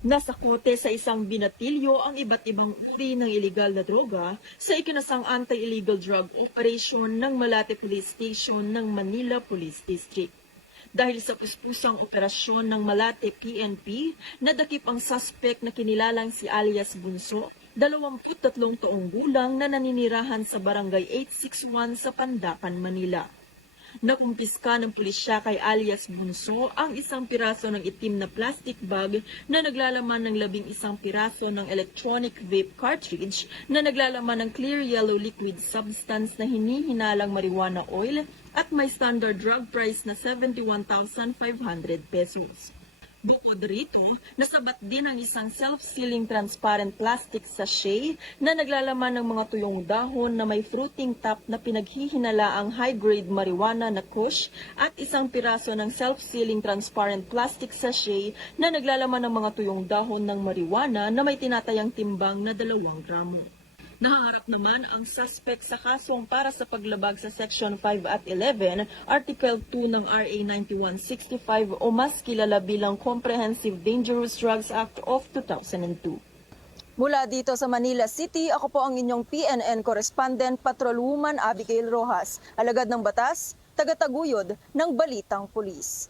Nasakote sa isang binatilyo ang iba't ibang uri ng iligal na droga sa ikinasang anti-illegal drug operation ng Malate Police Station ng Manila Police District. Dahil sa puspusang operasyon ng Malate PNP, nadakip ang suspect na kinilalang si alias Bunso, 23 taong gulang na naninirahan sa Barangay 861 sa Pandacan, Manila. Nakumpiska ng pulisya kay alias Bunso ang isang piraso ng itim na plastic bag na naglalaman ng 11 piraso ng electronic vape cartridge na naglalaman ng clear yellow liquid substance na hinihinalang marijuana oil at may standard drug price na 71,500 pesos. Bukod rito, nasabat din ang isang self-sealing transparent plastic sachet na naglalaman ng mga tuyong dahon na may fruiting top na pinaghihinalaang high-grade marijuana na kush at isang piraso ng self-sealing transparent plastic sachet na naglalaman ng mga tuyong dahon ng marijuana na may tinatayang timbang na 2 gramo. Nahaharap naman ang suspect sa kasong para sa paglabag sa Section 5 at 11, Article 2 ng RA 9165 o mas kilala bilang Comprehensive Dangerous Drugs Act of 2002. Mula dito sa Manila City, ako po ang inyong PNN correspondent, Patrolwoman Abigail Rojas, alagad ng batas, tagataguyod ng Balitang Pulis.